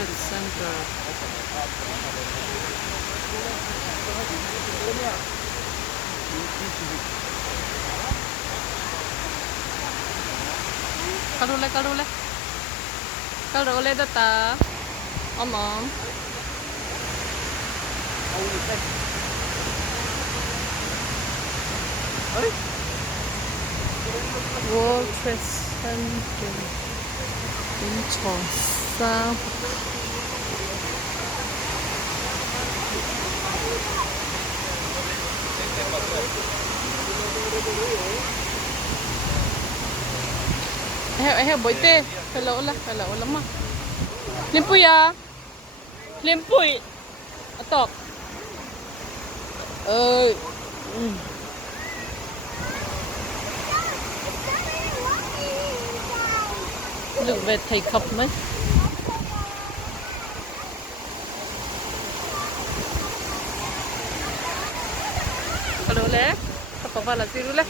Trade Center. Kadule data. Om. World Trade Center. 인천사. Boite. Hello lama. Limpuy ya. Limpuy. Atok. Lượng về thầy khập mấy. Kalau leh, apa bala siru leh.